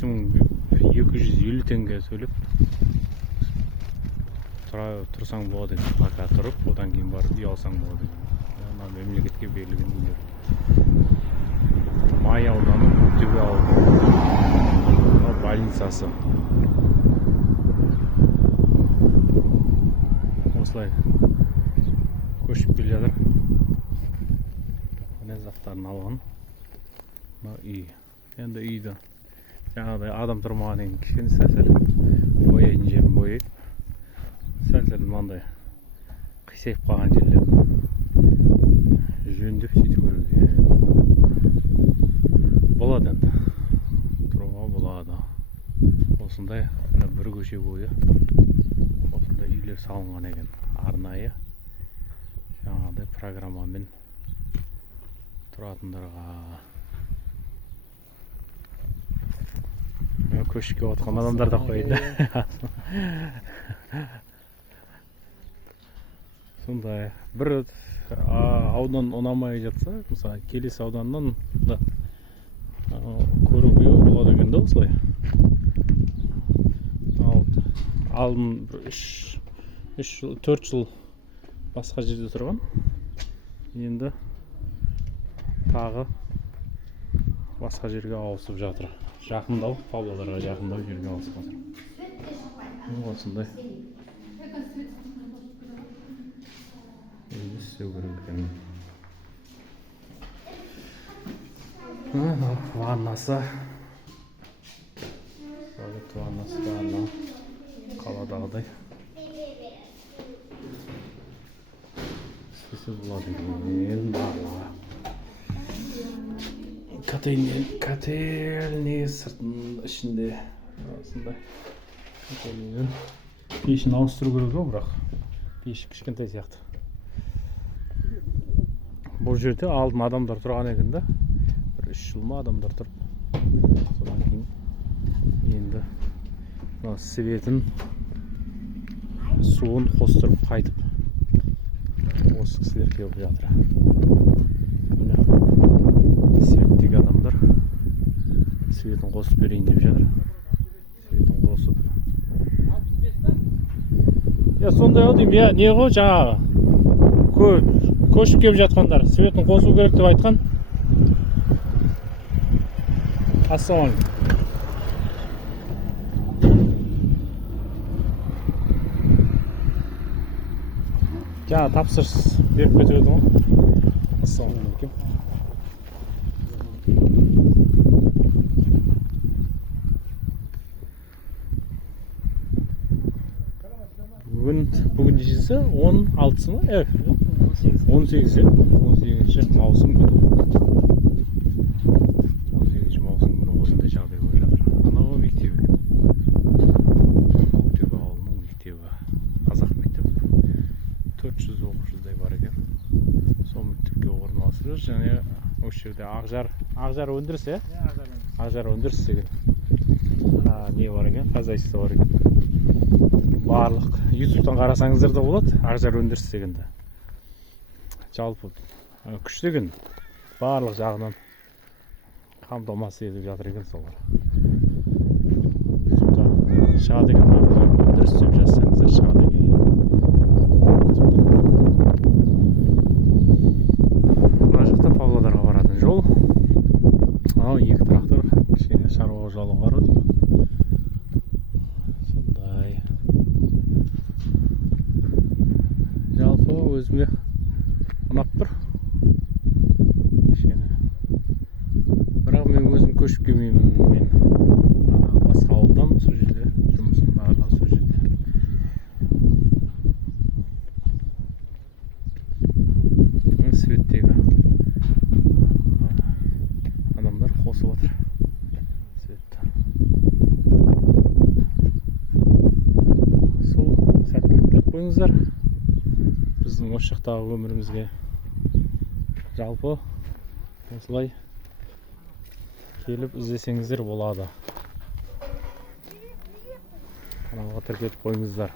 $7250 теңге төлеп тұрсаң болады екен. Пока тұрып, одан кейін барып үй алсаң болады екен. Мына мемлекетке берілген үйлер. Май ауданы, Көктөбе ауданы. Больницасы. Осылай көшіп келе жатыр. Мына заттарын алған. Мына үй. Енді үйді жаңағыдай адам тұрмаған екен, кішкене сәл-сәл бояйтын жерін бояйып, сәл-сәл мынандай қисайып қалған жерлерін жөндеп сөйту керек. Болады енді. Тұруға болады. Осындай мына бір көше бойы осындай үйлер салынған екен. Арнайы жаңағыдай программамен тұратындарға. Көшіп келіп отқан адамдар да қойды. Сондай бір аудан ұнамай жатса, мысалы келесі ауданнан да көруге болады екен да осылай. Алдын 4 жыл басқа жерде тұрған. Енді тағы басқа жерге ауысып жатыр. Жақындау, Павлодарға жақындау жерге ауысып жатыр. Осындай. Енді істеу керек екен. Ваннасы. Туалет ваннасы да анау қаладағыдай. Істесе болады екен. Котельный сыртының ішінде осындай котельныймен пешін ауыстыру керек жоқ, бірақ пеш кішкентай сияқты. Бұл жерде алдын адамдар тұрған екен да, бір 3 жыл ма адамдар тұрып, содан кейін енді светін, суын қостырып қайтып осы кісілер келіп жатыр. Светтегі адамдар светін қосып берейін деп жатыр. Светін қосып. Сондай ау деймін, не ғой жаңағы көшіп келіп жатқандар светін қосу керек деп айтқан. Ассалаумағалейкум. Жаңа тапсырыс беріп кетіп едім ғой. Ассалаумағалейкум. Бүгін нешесі? 16-сы ма? 18-ші маусым күні. 18-ші маусым күні осындай жағдай болып жатыр. Анау мектеп екен. Көктөбе ауылының мектебі. Қазақ мектеп. 400 оқушыдай бар екен. Сол мектепке орналасып жүр. Және осы жерде Ақжар өндіріс, Ақжар өндіріс деген не бар екен, хозяйство бар екен. Барлық ютубтан қарасаңыздар да болады, Ақжар өндіріс дегенде. Жалпы күшті екен, барлық жағынан қамтамасыз етіп жатыр екен солар. Шығады екен, Ақжар өндіріс деп жазсаңыздар шығады екен. Мына жақта Павлодарға баратын жол. Екі трактор, кішкене шаруа жолы бар ау деймін. Сондай. Жалпы өзіме ұнап тұр. Кішкене. Бірақ мен өзім көшіп келмеймін. Мен басқа ауылдамын, сол жерде жұмысым барлығы сол жерде. Светтегі адамдар қосып отыр. Светті. Сол сәттілік тілеп қойыңыздар. Біздің осы жақтағы өмірімізге жалпы осылай келіп іздесеңіздер болады. Каналға тіркеліп қойыңыздар.